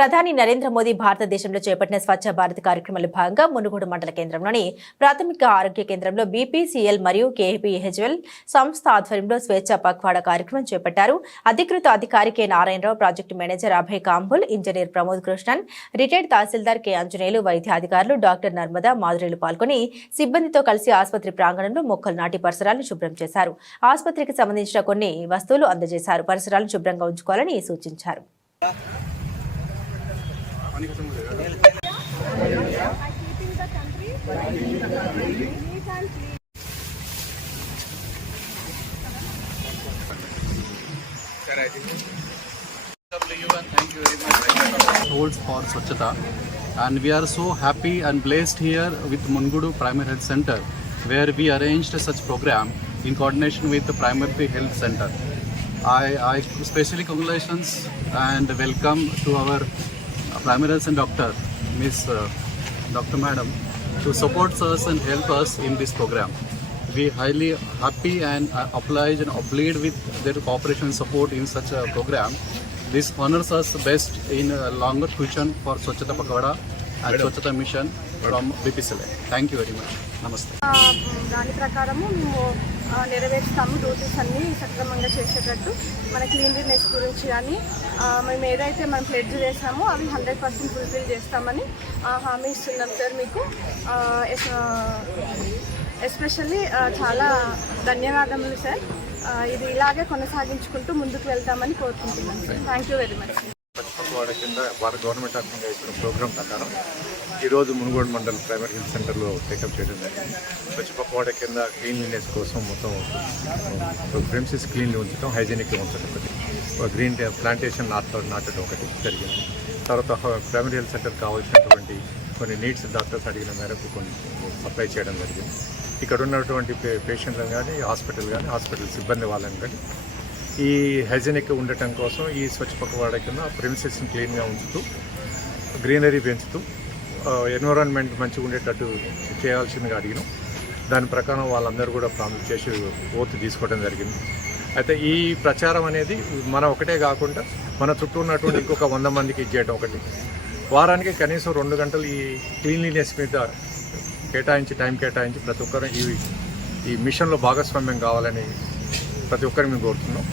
ప్రధాని నరేంద్ర మోదీ భారతదేశంలో చేపట్టిన స్వచ్ఛ భారత్ కార్యక్రమంలో భాగంగా మునుగోడు మండల కేంద్రంలోని ప్రాథమిక ఆరోగ్య కేంద్రంలో బీపీసీఎల్ మరియు కేపీహెచ్ఎల్ సంస్థ ఆధ్వర్యంలో స్వేచ్ఛ పక్వాడ కార్యక్రమం చేపట్టారు. అధికృత అధికారి K Narayanarao project manager Abhay Kamble engineer Pramod Krishnan retired tahsildar K Anjaneyulu వైద్యాధికారులు doctor Narmada మాధురులు పాల్గొని సిబ్బందితో కలిసి ఆసుపత్రి ప్రాంగణంలో మొక్కలు నాటి పరిసరాలను శుభ్రం చేశారు. ఆసుపత్రికి సంబంధించిన కొన్ని వస్తువులు అందజేశారు. పరిసరాలను శుభ్రంగా ఉంచుకోవాలని సూచించారు. Holds for Swachhata. And we are so happy and blessed here with Mungudu Primary Health Center, where we arranged such program in coordination with the Primary Health Center. I, I especially congratulations and welcome to our primary health center doctor, Miss uh, Dr. Madam, to support us and help us in this program. We highly happy and uh, obliged and obliged with their cooperation and support in such a program. This honors us best in a longer future for Swachhata Pakawada and Swachhata mission from BPCLA. Thank you very much. Namaste. నెరవేరుస్తాము duties అన్నీ సక్రమంగా చేసేటట్టు. మన cleanliness గురించి కానీ మేము ఏదైతే మనం ప్లెడ్జ్ చేసామో అవి హండ్రెడ్ పర్సెంట్ ఫుల్ఫిల్ చేస్తామని ఆ, హామీ ఇస్తున్నాం సార్ మీకు. ఎస్పెషల్లీ చాలా ధన్యవాదములు సార్. ఇది ఇలాగే కొనసాగించుకుంటూ ముందుకు వెళ్తామని కోరుకుంటున్నాం sir. Thank you very much పచ్చపక్కవాడ కింద భారత గవర్నమెంట్ ఆఫ్ ఇచ్చిన ప్రోగ్రాం ప్రకారం ఈరోజు మునుగోడు మండల్ ప్రైమరీ హెల్త్ సెంటర్లో టేకప్ చేయడం జరిగింది. పచ్చపక్కవాడ కింద క్లీన్లీనెస్ కోసం మొత్తం ప్రిమ్సెస్ క్లీన్లీ ఉంచడం హైజీనిక్గా ఉంచడం ఒకటి ఒక గ్రీన్ ప్లాంటేషన్ నాట నాటడం ఒకటి జరిగింది. తర్వాత ప్రైమరీ హెల్త్ సెంటర్ కావాల్సినటువంటి కొన్ని నీడ్స్ డాక్టర్స్ అడిగిన మేరకు కొన్ని సప్లై చేయడం జరిగింది. ఇక్కడ ఉన్నటువంటి పే పేషెంట్లను కానీ హాస్పిటల్ కానీ హాస్పిటల్ సిబ్బంది వాళ్ళని కానీ ఈ హైజెనిక్ ఉండటం కోసం ఈ స్వచ్ఛ పక్కవాడ కింద ప్రిన్సెస్ని క్లీన్గా ఉంచుతూ గ్రీనరీ పెంచుతూ ఎన్విరాన్మెంట్ మంచిగా ఉండేటట్టు చేయాల్సిందిగా అడిగినాం. దాని ప్రకారం వాళ్ళందరూ కూడా ప్రామిస్ చేసి ఓత్ తీసుకోవడం జరిగింది. అయితే ఈ ప్రచారం అనేది మన ఒకటే కాకుండా మన చుట్టూ ఉన్నటువంటి ఇంకొక వంద మందికి ఇచ్చేయడం ఒకటి. వారానికి కనీసం రెండు గంటలు ఈ క్లీన్లీనెస్ మీద కేటాయించి టైం కేటాయించి ప్రతి ఒక్కరు ఈ ఈ మిషన్లో భాగస్వామ్యం కావాలని ప్రతి ఒక్కరిని మేము కోరుతున్నాం.